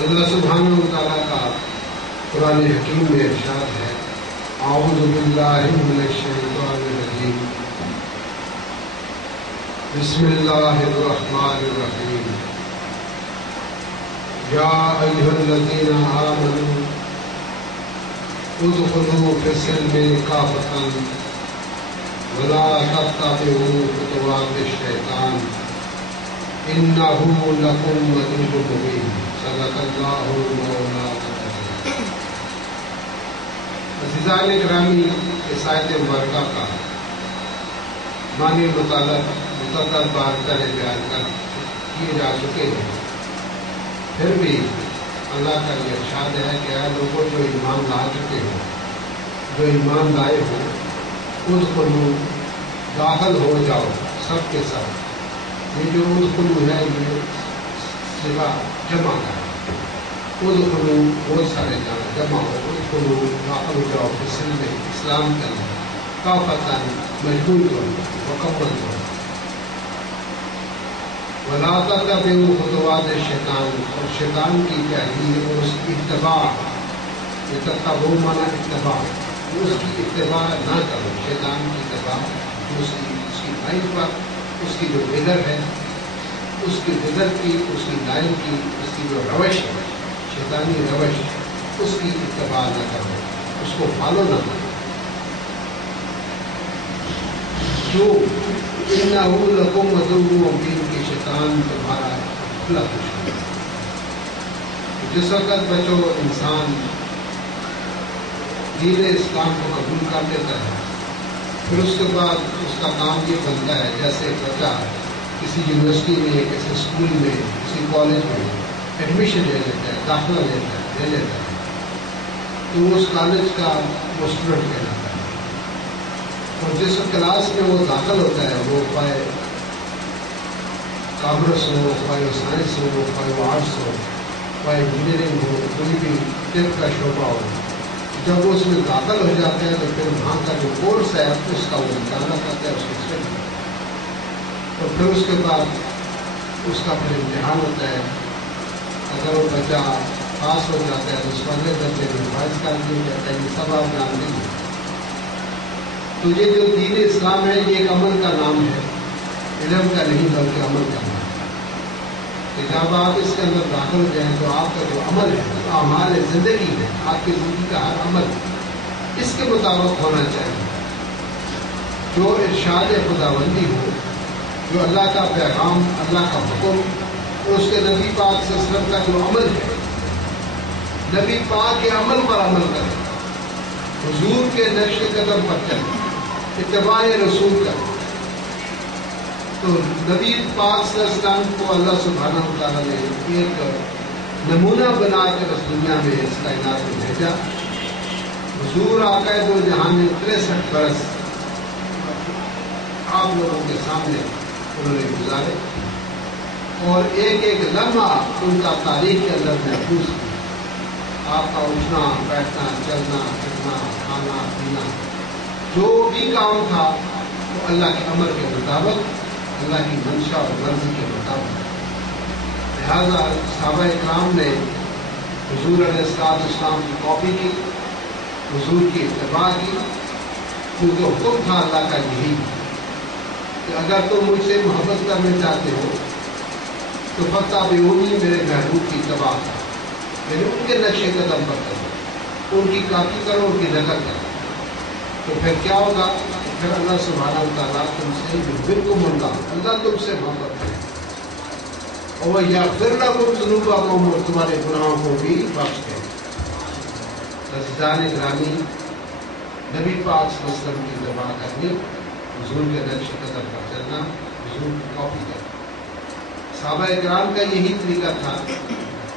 اللہ سبحانہ و تعالیٰ کا قرآن حکیم میں ارشاد ہے، اعوذ باللہ من الشیطان الرجیم، بسم اللہ الرحمن الرحیم، یا ایھا الذین آمنوا ادخلوا فی السلم کافۃ ولا تتبعوا خطوات الشیطان انہ لکم عدو مبین، صدق اللہ مولانا العظیم۔ عزیزان گرامی، اس آیت مبارکہ کا معنی متعدد بار پہلے بیان کیے جا چکے ہیں، پھر بھی اللہ کا یہ ارشاد ہے کہ اے لوگوں جو ایمان لا چکے ہو، جو ایمان لائے ہو، ادخلوا داخل ہو جاؤ سب کے ساتھ۔ یہ جو ادخلوا ہے یہ صیغہ جمع کا ہے، ادخلوا بہت سارے جمع ہو، ادخلوا داخل ہو جاؤ فصل میں اسلام کے اندر، کافۃ مجبور ہو، مکمل ہو، ولا تتبعوا خطوات الشیطان، اور شیطان کی پیروی اور اس کی اتباع، یہ تتبعوا مانا اتباع، اس کی اتباع نہ کرو، شیطان کی اتباع اس کی لائن پر، اس کی جو بدر ہے، اس کی بدر کی، اس کی لائن کی، اس کی جو روش ہے، شیطانی روش، اس کی اتباع نہ کرو، اس کو فالو نہ کرو۔ جو انہ لکم عدو مبین، کہ شیطان تمہارا کھلا دشمن ہے۔ جس وقت بچو انسان دین اسلام کو قبول کر لیتا ہے، پھر اس کے بعد اس کا کام یہ بنتا ہے، جیسے بچہ کسی یونیورسٹی میں، کسی اسکول میں، کسی کالج میں ایڈمیشن لے لیتا ہے، داخلہ لے لیتا ہے، تو اس کالج کا وہ اسٹوڈنٹ کہلاتا ہے، اور جس کلاس میں وہ داخل ہوتا ہے، وہ خواہ کامرس ہو، خواہ سائنس ہو، خواہ آرٹس ہو، خواہ انجینئرنگ ہو، کوئی بھی طب کا شعبہ ہو، جب وہ اس میں داخل ہو جاتا ہے تو پھر وہاں کا جو کورس ہے اس کا وہ مطالعہ کرتا ہے، اس کو اسٹڈی کرتا ہے، اور پھر اس کے بعد اس کا پھر امتحان ہوتا ہے۔ اگر وہ بچہ پاس ہو جاتا ہے تو اس کو اگلے درجے میں فائز کر دیا جاتا ہے۔ یہ سب آپ جانتے ہیں۔ تو یہ جو دین اسلام ہے یہ ایک عمل کا نام ہے، علم کا نہیں بلکہ عمل کا نام ہے، کہ جب آپ اس کے اندر داخل ہو جائیں تو آپ کا جو عمل ہے، اعمال زندگی ہے، آپ کی زندگی کا ہر عمل اس کے مطابق ہونا چاہیے، جو ارشاد خداوندی ہو، جو اللہ کا پیغام، اللہ کا حکم اور اس کے نبی پاک صلی اللہ علیہ وسلم کا جو عمل ہے، نبی پاک کے عمل پر عمل کریں، حضور کے نقش قدم پر چلیں، اتباع رسول کریں۔ تو نبی پاک صلی اللہ علیہ وسلم کو اللہ سبحانہ و تعالیٰ نے ایک نمونہ بنا کے اس دنیا میں، اس کائنات میں بھیجا۔ حضور آقا دو جہان میں 63 برس آپ لوگوں کے سامنے انہوں نے گزارے، اور ایک ایک لمحہ ان کا تاریخ کے اندر محفوظ کیا۔ آپ کا اٹھنا بیٹھنا، چلنا پھرنا، کھانا پینا، جو بھی کام تھا وہ اللہ کے امر کے مطابق، اللہ کی منشا اور مرضی کے مطابق۔ لہذا صحابہ اکرام نے حضور علیہ السلام کی کاپی کی، حضور کی اتباع کی، کیونکہ حکم تھا اللہ کا یہی کہ اگر تم مجھ سے محبت کرنا چاہتے ہو تو فاتبعونی، میرے محبوب کی اتباع کرو، یعنی ان کے نقش قدم پر کرو، ان کی کاپی کرو، ان کی نقل کرو۔ تو پھر کیا ہوگا؟ پھر اللہ سبحانہ و تعالیٰ تم سے بالکل اللہ تم سے محبت کرے، اور وہ یغفر لکم ذنوبکم، اور تمہارے گناہوں کو بھی بخش دے۔ عزیزان گرامی، نبی پاک صلی اللہ علیہ وسلم کی اتباع کرنی، حضور کے نقش قدم پر چلنا، حضور کی کاپی کرنا۔ صحابہ اکرام کا یہی طریقہ تھا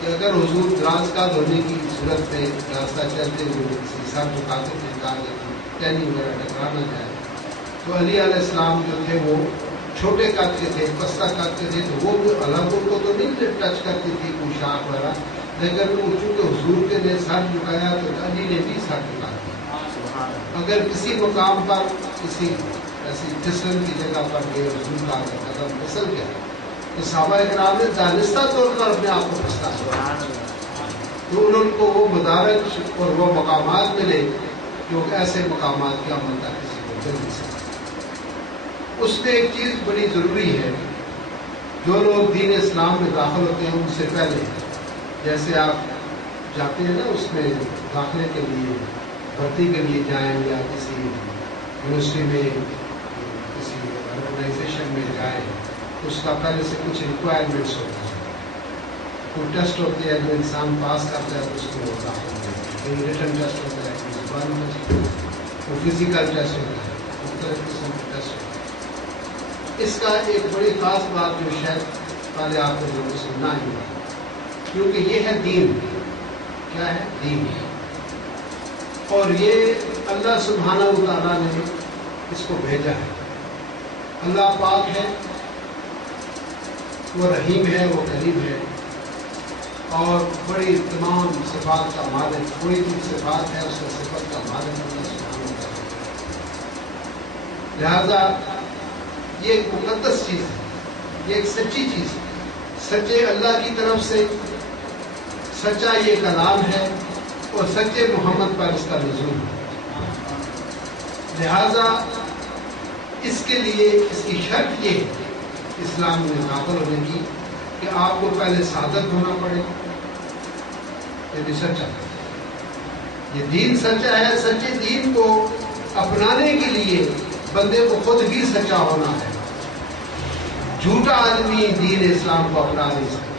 کہ اگر حضور دراز کا دھونے کی صورت میں راستہ چلتے ہوئے کسی سر جھکاتے تھے تاکہ ٹہنی وغیرہ ٹکرا نہ جائے، تو علی علیہ السلام جو تھے وہ چھوٹے قد کے تھے، پستہ قد کے تھے، تو وہ علاقوں کو تو نہیں ٹچ کرتی تھی کوئی شاخ وغیرہ، لیکن وہ چونکہ حضور کے نے سر جھکایا تو علی نے بھی سر جھکا دیا۔ اگر کسی مقام پر کسی ایسی پھسلن کی جگہ پر گئے، حضور کا قدم پھسل گیا، تو صحابہ اکرام نے دانستہ طور پر اپنے آپ کو پھسلا دیا، تو ان کو وہ مدارج اور وہ مقامات ملے جو ایسے مقامات کیا ملتا کسی کو مل نہیں سکتا۔ اس میں ایک چیز بڑی ضروری ہے، جو لوگ دین اسلام میں داخل ہوتے ہیں ان سے پہلے، جیسے آپ جاتے ہیں نا اس میں داخلے کے لیے، بھرتی کے لیے جائیں یا کسی یونیورسٹی میں کسی آرگنائزیشن میں جائیں، اس کا پہلے سے کچھ ریکوائرمنٹس ہوتا ہے، کوئی ٹیسٹ ہوتے ہیں، جو انسان پاس کرتا ہے تو اس کو داخل ہوتا ہے، کوئی ریٹن ٹیسٹ ہوتا ہے، کوئی زبان کا، کوئی فزیکل ٹیسٹ ہوتا ہے، مختلف قسم کے ٹیسٹ ہوتے ہیں۔ اس کا ایک بڑی خاص بات جو شاید پہلے آپ کو ضرور سننا ہی ہے، کیونکہ یہ ہے دین۔ کیا ہے؟ دین۔ اور یہ اللہ سبحانہ و تعالیٰ نے اس کو بھیجا ہے۔ اللہ پاک ہے، وہ رحیم ہے، وہ کریم ہے، اور بڑی تمام صفات کا مالک، کوئی بھی صفات ہے اس کا صفت کا مالک اللہ سبحانہ و تعالیٰ ہے۔ لہذا یہ ایک مقدس چیز ہے، یہ ایک سچی چیز ہے، سچے اللہ کی طرف سے سچا یہ کلام ہے اور سچے محمد پر اس کا نزول ہے۔ لہذا اس کے لیے اس کی شرط یہ ہے اسلام میں داخل ہونے کی کہ آپ کو پہلے صادق ہونا پڑے، یہ بھی سچا ہے، یہ دین سچا ہے۔ سچے دین کو اپنانے کے لیے بندے کو خود بھی سچا ہونا ہے۔ جھوٹا آدمی دین اسلام کو اپنا نہیں سکتا۔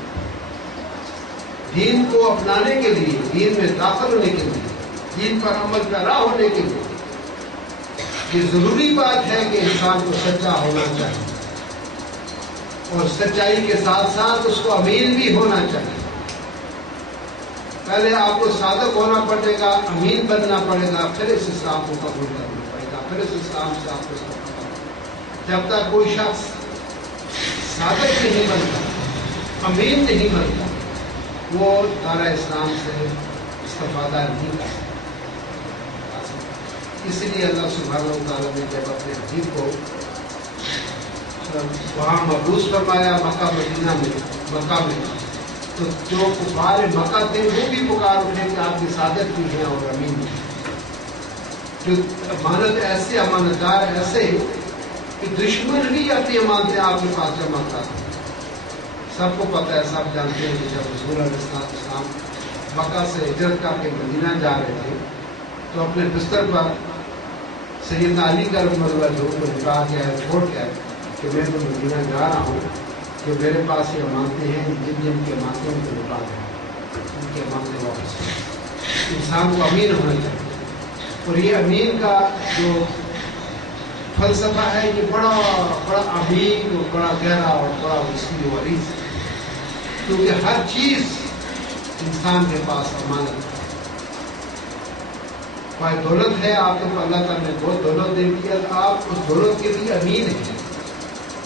دین کو اپنانے کے لیے، دین میں داخل ہونے کے لیے، دین پر عمل پیرا ہونے کے لیے یہ ضروری بات ہے کہ انسان کو سچا ہونا چاہیے، اور سچائی کے ساتھ ساتھ اس کو امین بھی ہونا چاہیے۔ پہلے آپ کو صادق ہونا پڑے گا، امین بننا پڑے گا، پھر اس اسلام کو قبول کرنا پڑے گا، پھر اس اسلام سے آپ کو سب۔ جب تک کوئی شخص صادق نہیں بنتا، امین نہیں بنتا، وہ دارہ اسلام سے استفادہ نہیں کر سکتا۔ اس لیے اللہ سبحانہ و تعالیٰ نے جب اپنے حبیب کو وہاں مبعوث فرمایا مکہ مدینہ میں، مکہ میں، تو جو کفار مکہ تھے وہ بھی پکار اٹھے کہ آپ کی صادق بھی ہیں اور امین بھی ہیں۔ جو امانت ایسے امانتدار ایسے کہ دشمن بھی اپنی امانتیں آپ کے پاس جمع کرتے ہیں۔ سب کو پتہ ہے، سب جانتے ہیں کہ جب رسول علیہ السلام مکہ سے ہجرت کر کے مدینہ جا رہے تھے تو اپنے بستر پر سیدنا علی کا رضی اللہ عنہ کو کہا گیا ہے، چھوڑ کے کہ میں تو مدینہ جا رہا ہوں، کہ میرے پاس یہ امانتیں ہیں، جن جن کی امانتیں ان کو لوٹا دیں، ان کی امانتیں واپس۔ انسان کو امین ہونا چاہیے، اور یہ امین کا جو فلسفہ ہے یہ بڑا بڑا عمیق اور بڑا گہرا اور بڑا وسیع و عریض ہے، کیونکہ ہر چیز انسان کے پاس امانت ہے۔ کوئی دولت ہے آپ کو، اللہ تعالیٰ نے بہت دولت دے دی ہے، آپ اس دولت کے لیے امین ہیں۔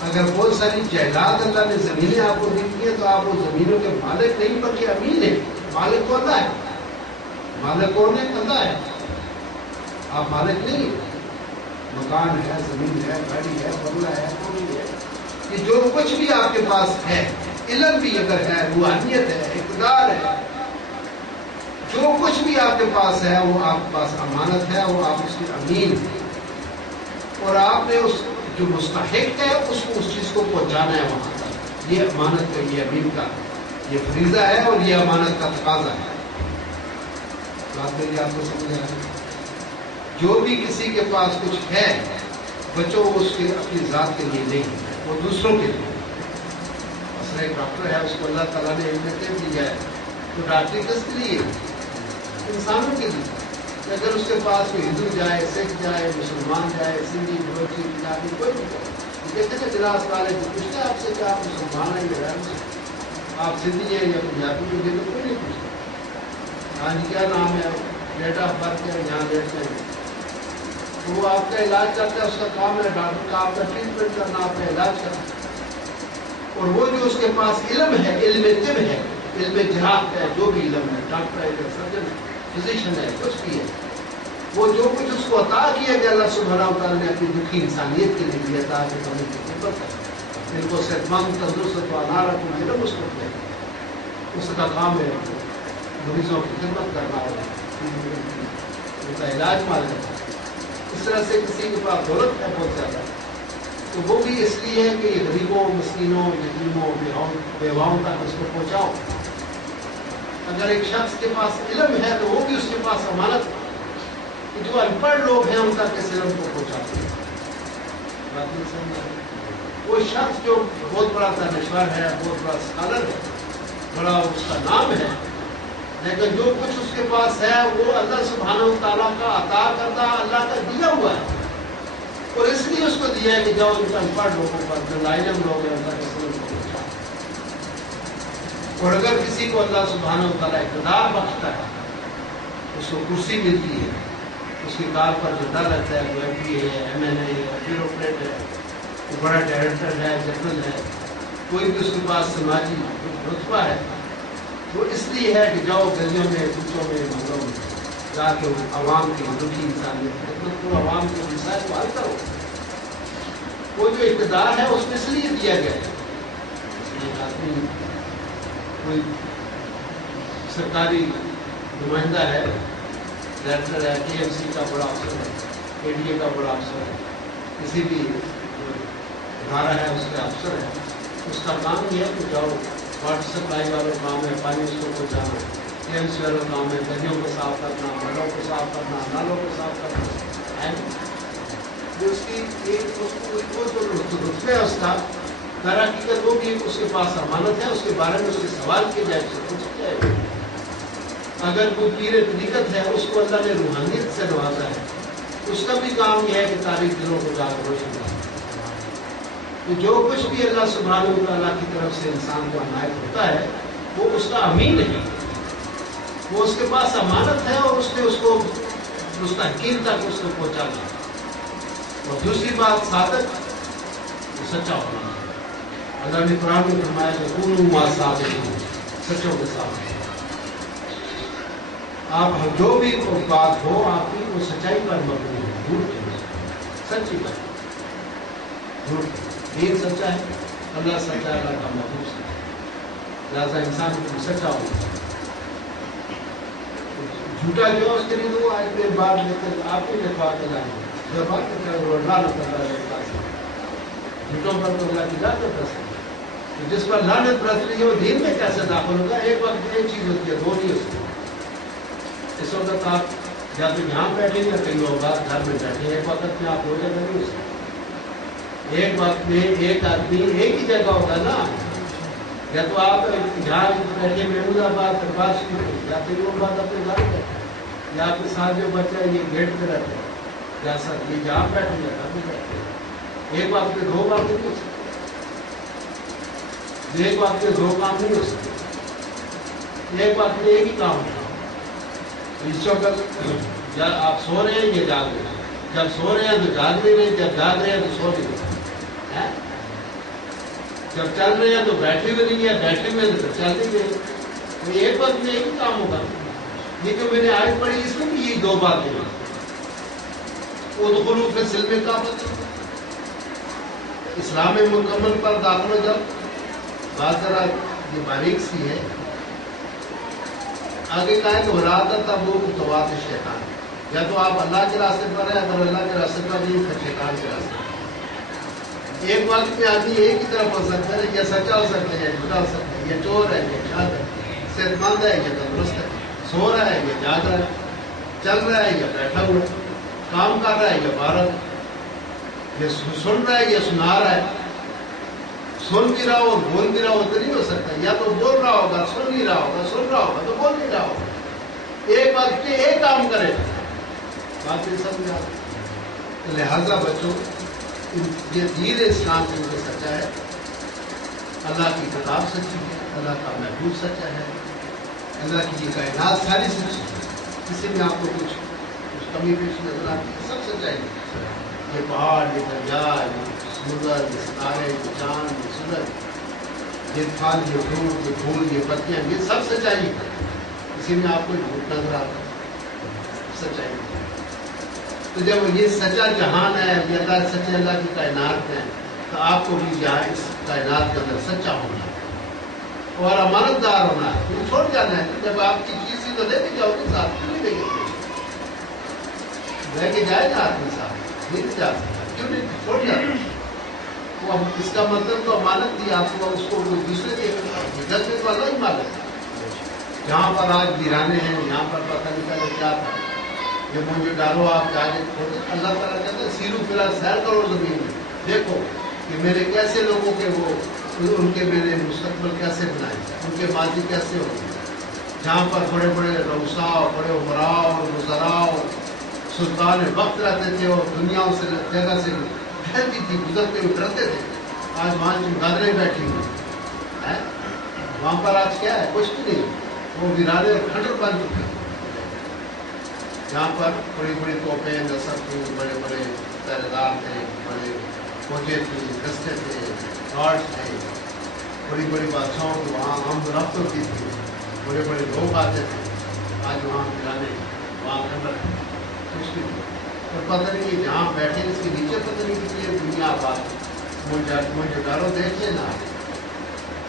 اگر بہت ساری جائیداد اللہ نے زمینیں آپ کو دی ہیں تو آپ وہ زمینوں کے مالک نہیں بلکہ امین ہیں۔ مالک کو اللہ ہے، مالک کون ہے؟ اللہ ہے، آپ مالک نہیں ہیں۔ مکان ہے، زمین ہے، گاڑی ہے، بنگلہ ہے، کوئی ہے، یہ جو کچھ بھی آپ کے پاس ہے، علم بھی اگر ہے، روحانیت ہے، اقتدار ہے، جو کچھ بھی آپ کے پاس ہے وہ آپ کے پاس امانت ہے، وہ آپ اس کے امین ہیں، اور آپ نے اس جو مستحق ہے اس کو اس چیز کو پہنچانا ہے وہاں تک۔ یہ امانت کا، یہ امین کا یہ فریضہ ہے اور یہ امانت کا تقاضا ہے۔ بات میری آپ کو سمجھ آ رہی ہے؟ جو بھی کسی کے پاس کچھ ہے بچوں اس کے اپنی ذات کے لیے نہیں، وہ دوسروں کے لیے۔ مثلا ایک ڈاکٹر ہے، اس کو اللہ تعالیٰ نے علم دیا ہے، تو ڈاکٹری کس کے لیے؟ انسانوں کے لیے۔ اگر اس کے پاس کوئی ہندو جائے، سکھ جائے، مسلمان جائے، سندھی، بلوچی، پنجابی، کوئی نہیں، کہتے ہیں کلاس والے جو پوچھتے ہیں آپ سے کہ آپ مسلمان ہیں یا آپ سندھی ہیں یا پنجابی ہیں، یہ تو کوئی نہیں پوچھتا۔ آج کیا نام ہے، ڈیٹ آف برتھ ہے، یہاں لیٹتے ہیں، تو وہ آپ کا علاج کرتا ہے، اس کا کام ہے ڈاکٹر کا آپ کا ٹریٹمنٹ کرنا، آپ کا علاج کرنا۔ اور وہ جو اس کے پاس علم ہے، علم طب ہے، علم جراحت ہے، جو بھی علم ہے، ڈاکٹر ہے، سرجن ہے، فزیشین ہے، کچھ بھی ہے، وہ جو کچھ اس کو عطا کیا کہ اللہ سبحانہ و تعالیٰ نے اپنی دکھی انسانیت کے لیے دیا تھا کہ ہم ان کی خدمت کریں، ان کو صحت مند، تندرست و انارت علم اس کو دیا، اس کا کام ہے مریضوں کی خدمت کرنا ہو، ان کا علاج معلوم ہے. اس طرح سے کسی کے پاس دولت ہے بہت زیادہ، تو وہ بھی اس لیے ہے کہ یہ غریبوں، مسکینوں، یتیموں، بیواؤں تک اس کو پہنچاؤ. اگر ایک شخص کے پاس علم ہے تو وہ بھی اس کے پاس امانت ہے کہ جو ان پڑھ لوگ ہیں ان تک اس علم کو پہنچاتے ہیں. وہ شخص جو بہت بڑا دانشور ہے، بہت بڑا اسکالر ہے، بڑا اس کا نام ہے، لیکن جو کچھ اس کے پاس ہے وہ اللہ سبحانہ و تعالیٰ کا عطا کردہ، اللہ کا دیا ہوا ہے، اور اس لیے اس کو دیا ہے کہ جاؤ ان ان پڑھ لوگوں پر، جو لائلم لوگ ہیں اللہ کے سلم کو پہنچا. اور اگر کسی کو اللہ سبحانہ و تعالیٰ اقتدار بخشتا ہے، اس کو کرسی ملتی ہے، اس کی کار پر جھنڈا لگتا ہے، وہ ایم پی ہے، ایم ایل اے ہے، بیوروکریٹ ہے، کوئی بڑا ڈائریکٹر ہے، جنرل ہے، کوئی بھی اس کے پاس سماجی رتبہ ہے، وہ اس لیے ہے کہ جاؤ گلیوں میں، کوچوں میں، محلوں میں جا کے عوام کی دکھی انسانیت خدمت کو، عوام کے مسائل کو حل کرو. وہ جو اقتدار ہے اس میں اس لیے دیا گیا ہے. ایک آدمی کوئی سرکاری نمائندہ ہے، ڈائریکٹر ہے، کے ایم سی کا بڑا افسر ہے، اے ڈی اے کا بڑا افسر ہے، کسی بھی ادارہ ہے اس کا افسر ہے، اس کا کام یہ ہے کہ جاؤ واٹر سپلائی والوں کا کام ہے پانی اس کو پہنچانا، کے ایم سی والوں کا کام ہے گلیوں کو صاف کرنا، محلوں کو صاف کرنا، نالوں کو صاف کرنا ہے. اس کی ایک رتبہ ہے اس کا، در حقیقت وہ بھی اس کے پاس امانت ہے، اس کے بارے میں اس سے سوال کیا جائے، اس سے پوچھا جائے. اگر کوئی پیر طریقت ہے، اس کو اللہ نے روحانیت سے نوازا ہے، اس کا بھی کام یہ ہے کہ تاریخ دلوں کو جا کر روشن کرے. تو جو کچھ بھی اللہ سبحانہ و تعالیٰ کی طرف سے انسان کو عنایت ہوتا ہے وہ اس کا امین ہے، وہ اس کے پاس امانت ہے، اور اس نے اس کو مستحقین تک اس کو پہنچانا ہے. اور دوسری بات صادق، وہ سچا ہونا ہے. اللہ نے قرآن میں فرمایا کہ کونوا مع الصادقین، سچوں کے ساتھ آپ جو بھی بات ہو آپ کی وہ سچائی پر مبنی ہے، جھوٹ نہیں، سچی بات. جھوٹ دین سچا ہے، اللہ سچا ہے، اللہ کا محبوب سچا ہے، لہٰذا انسان کو سچا ہونا چاہیے. جھوٹا جو اس کے لیے تو آج کے بعد لے کر آپ ہی لکھوا کے لائیں گے، جب بات کرتا ہے وہ لعنت اللہ رہتا ہے. جھوٹوں پر تو اللہ کی لعنت برس رہی ہے، جس پر لعنت برس رہی ہے وہ دین میں کیسے داخل ہوگا؟ ایک وقت ایک چیز ہوتی ہے، دو نہیں ہوتی. اس وقت آپ یا تو یہاں بیٹھیں یا کہیں اور بات گھر میں بیٹھے، ایک وقت میں آپ دو جگہ نہیں ہو سکتے. ایک وقت میں ایک آدمی ایک ہی جگہ ہوگا نا، یا تو آپ یہاں بیٹھے محمود آباد دربار شریف، یا پھر وہ بات اپنے گھر بیٹھے، یا آپ کے ساتھ جو بچہ ہے یہ گیٹ پہ رہتا ہے، یا سر یہ جہاں بیٹھے یا گھر میں بیٹھے. ایک وقت میں دو باتیں نہیں ہو سکتی، ایک وقت میں دو کام نہیں ہو سکتے، ایک وقت میں ایک ہی کام ہوتا. اس وقت یا آپ سو رہے ہیں یا جاگ رہے ہیں، جب سو رہے ہیں تو جاگ نہیں رہے، جب جاگ رہے ہیں تو سو نہیں رہے، جب چل رہے ہیں تو بیٹھے ہوئے نہیں ہے، بیٹھے ہوئے تو چل نہیں رہے. تو ایک وقت میں ایک ہی کام ہوگا. یہ جو میں نے آیت پڑھی اس میں بھی یہ دو باتیں ہیں. ادخلوا فی السلم کافۃ، اسلام مکمل پر داخل ہو جاؤ. بات ذرا یہ باریک سی ہے، آگے کہا ہے کہ ولادت تبوک خطوات شیطان، یا تو آپ اللہ کے راستے پر ہیں، اگر اللہ کے راستے پر نہیں پھر شیطان کے راستے پر. ایک وقت میں آدمی ایک ہی طرف ہو سکتا ہے، یا سچا ہو سکتا ہے یا جھوٹا ہو سکتا ہے، یا چور ہے یا شاد ہے، صحت مند ہے یا تندرست ہے، سو رہا ہے یا جاگ رہا ہے، چل رہا ہے یا بیٹھا ہوا ہے، کام کر رہا ہے یا باہر ہے، یا سن رہا ہے یا سنا رہا ہے. سن بھی رہا ہو اور بول بھی رہا ہو تو نہیں ہو سکتا. یا تو بول رہا ہوگا، سن نہیں رہا ہوگا، سن رہا ہوگا تو بول نہیں رہا ہوگا. ایک وقت میں ایک کام کرے. بات یہ سمجھا. لہذا بچوں یہ دین اسلام کیونکہ سچا ہے، اللہ کی کتاب سچی ہے، اللہ کا محبوب سچا ہے، اللہ کی یہ کائنات ساری سچی ہے. کسی میں آپ کو کچھ کمی پیش نظر آتی ہے؟ سب سچائی ہے. یہ پہاڑ، یہ دریا، یہ سمندر، یہ ستارے، یہ چاند، یہ سورج، یہ پھل، یہ فروٹ، یہ پھول، یہ پتیاں، یہ سب سچائی ہے. کسی میں آپ کو جھوٹ نظر آتا ہے؟ سچائی ہے. تو جب یہ سچا جہان ہے، یہ اللہ سچے اللہ کی کائنات ہے، تو آپ کو بھی یہاں اس کائنات کے اندر سچا ہونا ہے. اور امانت دار ہونا ہے. تم چھوڑ جانا ہے. جب آپ کی چیز ہی تو لے کے جاؤ گے ساتھ, کیوں نہیں لے کے جاؤ؟ لے کے جائے گا آدمی ساتھ, نہیں جا سکتا, کیوں نہیں چھوڑ جاتا؟ وہ اس کا مطلب تو امانت دی آپ کو, اس کو دوسرے کے جذبے والا ہی مالک. جہاں پر آج ویرانے ہیں, یہاں پر پتہ نہیں چلے کیا تھا. یہ مجھے ڈالو آپ جا کے چھوڑ. اللہ تعالیٰ کہتے ہیں سیرو فی الحال سیر کرو زمین میں, دیکھو کہ میرے کیسے لوگوں کے وہ ان کے میں نے مستقبل کیسے بنائے, ان کے ماضی کیسے ہوگی. جہاں پر بڑے بڑے روساؤ, بڑے عمراؤ, وزراؤ, سلطان وقت رہتے تھے اور دنیاؤں سے جگہ سے رہتی تھی, گزرتے ہوئے ڈرتے تھے. آج وہاں چمگادریں بیٹھی ہوئی ہیں, وہاں پر آج کیا ہے؟ کچھ بھی نہیں. وہ ویرانے اور کھنڈر بن چکے. جہاں پر بڑی بڑی توپیں نصب تھیں, بڑے بڑے پہرے دار تھے, بڑے فوجیں تھیں, دستے تھے, گارڈ تھے, بڑی بڑی بادشاہوں کی وہاں آمد و رفت ہوتی تھی, بڑے بڑے لوگ آتے تھے. آج وہاں ویرانے, وہاں کھنڈر, کچھ بھی نہیں. اور پتہ نہیں کہ جہاں بیٹھے اس کے نیچے پتہ نہیں کتنی دنیا آباد. مجھے ڈالو دیکھ لینا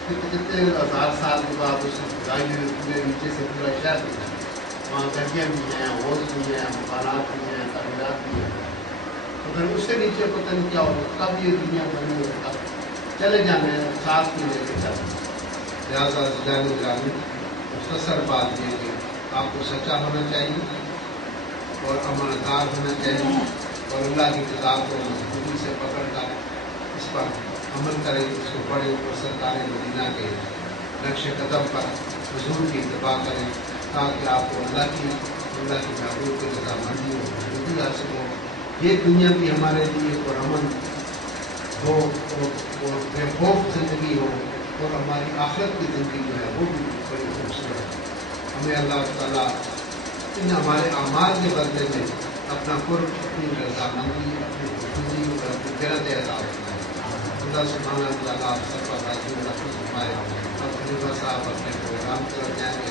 کتنے ہزار سال کے بعد اس گائی پورے نیچے سے پورا شہر دکھا. وہاں گڈیاں بھی ہیں, ہوز بھی ہیں, مکانات بھی ہیں, تعمیرات بھی ہیں. تو پھر اس سے نیچے پتہ نہیں کیا ہوگا, کب یہ دنیا بنی ہوگی, کب چلے جانے ہیں ساتھ میں لے کے چلے. لہٰذا جانے جانے مختصر بات یہ کہ آپ کو سچا ہونا چاہیے اور امانتدار ہونا چاہیے, اور اللہ کی کتاب کو مضبوطی سے پکڑ کر اس پر عمل کریں, اس کو پڑھیں, اور سرکار مدینہ کے نقش قدم پر حضور کی اتباع کریں, تاکہ آپ کو اللہ کی محبوب کی رضامندی ہو, مضبوطی حاصل ہو. یہ دنیا بھی ہمارے لیے پرامن ہو اور بے خوف زندگی ہو, اور ہماری آخرت کی زندگی جو ہے وہ بھی بڑی خوبصورت. ہمیں اللہ تعالیٰ ان ہمارے اعمال کے بدلے میں اپنا قرب, اپنی رضامندی, اپنی خوشی اور اپنی جنت عطا فرمائے. اللہ سبحانہ و تعالیٰ آپ سب کا راضی و راضی فرمائے. اب خلیفہ صاحب اپنے پروگرام کی طرف جائیں گے,